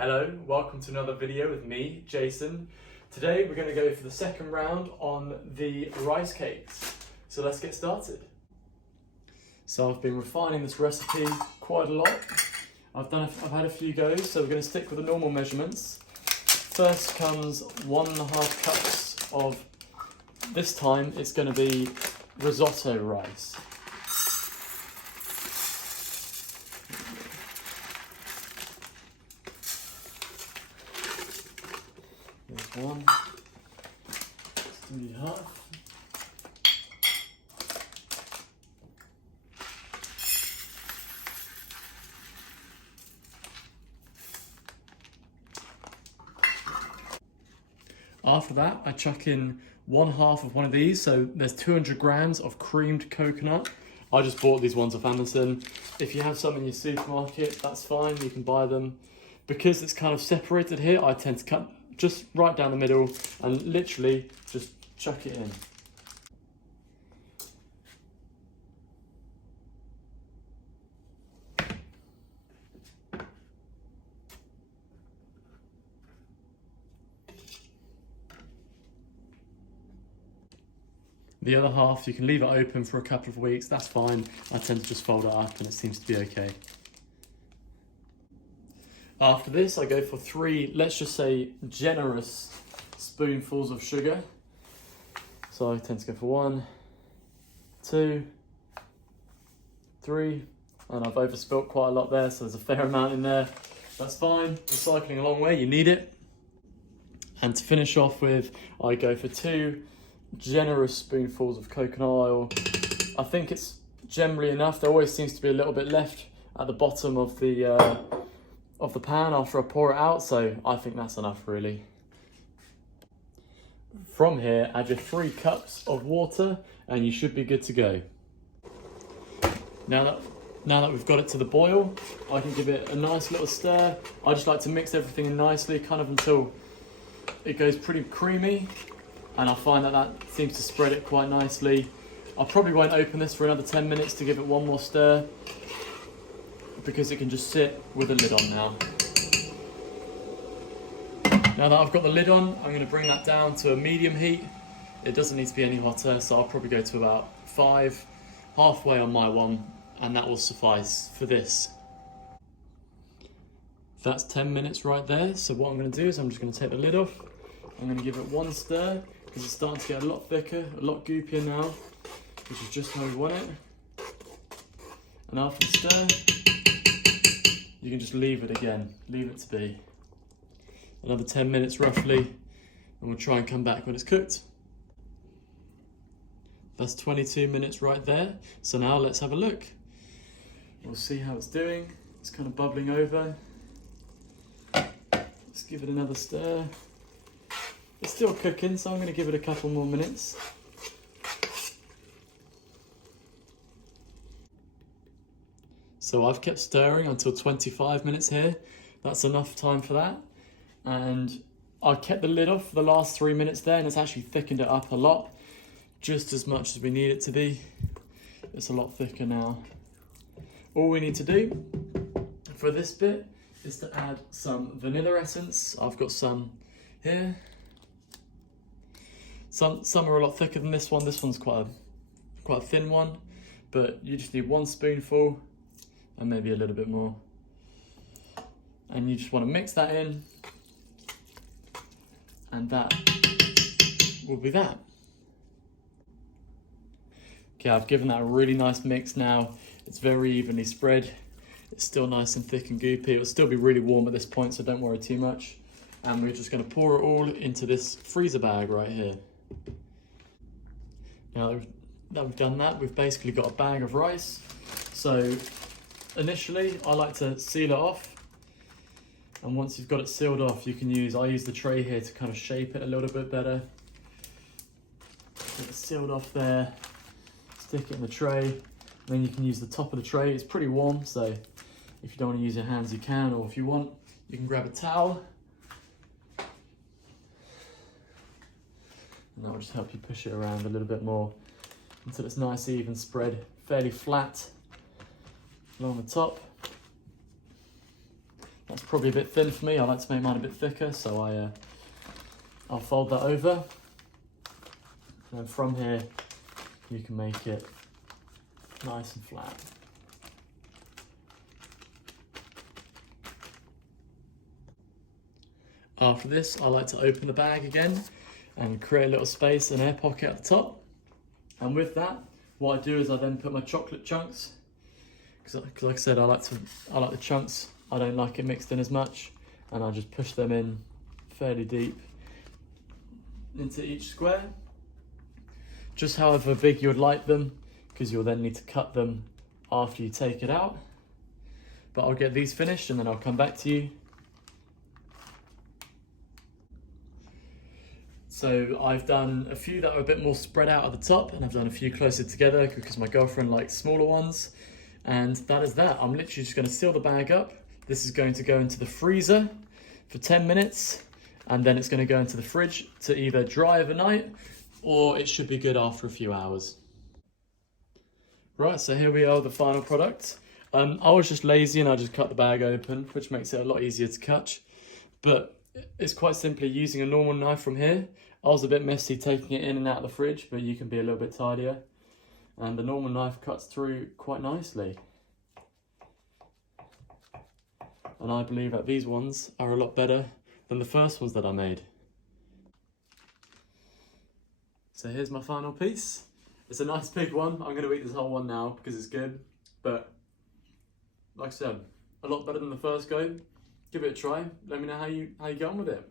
Hello, welcome to another video with me, Jason. Today we're going to go for the second round on the rice cakes. So let's get started. So I've been refining this recipe quite a lot. I've had a few goes, so we're going to stick with the normal measurements. First comes 1.5 cups of, this time it's going to be risotto rice. There's one. Still need half. After that, I chuck in 1/2 of one of these. So there's 200 grams of creamed coconut. I just bought these ones off Amazon. If you have some in your supermarket, that's fine, you can buy them. Because it's kind of separated here, I tend to cut just right down the middle and literally just chuck it in. The other half, you can leave it open for a couple of weeks, that's fine. I tend to just fold it up and it seems to be okay. After this, I go for 3, let's just say, generous spoonfuls of sugar. So I tend to go for 1, 2, 3, and I've overspilt quite a lot there, so there's a fair amount in there. That's fine, recycling a long way, you need it. And to finish off with, I go for 2 generous spoonfuls of coconut oil. I think it's generally enough. There always seems to be a little bit left at the bottom of the pan after I pour it out, so I think that's enough really. From here, add your 3 cups of water and you should be good to go. Now that we've got it to the boil, I can give it a nice little stir. I just like to mix everything in nicely, kind of until it goes pretty creamy, and I find that seems to spread it quite nicely. I probably won't open this for another 10 minutes to give it one more stir, because it can just sit with a lid on now. Now that I've got the lid on, I'm going to bring that down to a medium heat. It doesn't need to be any hotter, so I'll probably go to about 5, halfway on my one, and that will suffice for this. That's 10 minutes right there, so what I'm going to do is I'm just going to take the lid off. I'm going to give it one stir, because it's starting to get a lot thicker, a lot goopier now, which is just how we want it. And after the stir, you can just leave it again, leave it to be. Another 10 minutes roughly, and we'll try and come back when it's cooked. That's 22 minutes right there. So now let's have a look. We'll see how it's doing. It's kind of bubbling over. Let's give it another stir. It's still cooking, so I'm going to give it a couple more minutes. So I've kept stirring until 25 minutes here. That's enough time for that. And I kept the lid off for the last 3 minutes there, and it's actually thickened it up a lot, just as much as we need it to be. It's a lot thicker now. All we need to do for this bit is to add some vanilla essence. I've got some here. Some are a lot thicker than this one. This one's quite a thin one, but you just need 1 spoonful and maybe a little bit more. And you just want to mix that in, and that will be that. Okay, I've given that a really nice mix now. It's very evenly spread. It's still nice and thick and goopy. It'll still be really warm at this point, so don't worry too much. And we're just going to pour it all into this freezer bag right here. Now that we've done that, we've basically got a bag of rice. So initially, I like to seal it off. And once you've got it sealed off, I use the tray here to kind of shape it a little bit better. Get it sealed off there, stick it in the tray, and then you can use the top of the tray. It's pretty warm, so if you don't want to use your hands, you can, or if you want, you can grab a towel. And that will just help you push it around a little bit more until it's nice, even spread, fairly flat along the top. That's probably a bit thin for me. I like to make mine a bit thicker, so I'll fold that over. And then from here, you can make it nice and flat. After this, I like to open the bag again and create a little space, an air pocket at the top. And with that, what I do is I then put my chocolate chunks, because like I said, I like the chunks. I don't like it mixed in as much, and I just push them in fairly deep into each square, just however big you would like them, because you'll then need to cut them after you take it out. But I'll get these finished and then I'll come back to you. So I've done a few that are a bit more spread out at the top, and I've done a few closer together because my girlfriend likes smaller ones. And that is that. I'm literally just going to seal the bag up. This is going to go into the freezer for 10 minutes, and then it's going to go into the fridge to either dry overnight, or it should be good after a few hours. Right, so here we are, the final product. I was just lazy and I just cut the bag open, which makes it a lot easier to cut. But it's quite simply using a normal knife from here. I was a bit messy taking it in and out of the fridge, but you can be a little bit tidier. And the normal knife cuts through quite nicely. And I believe that these ones are a lot better than the first ones that I made. So here's my final piece. It's a nice big one. I'm going to eat this whole one now because it's good. But like I said, a lot better than the first go. Give it a try. Let me know how you get on with it.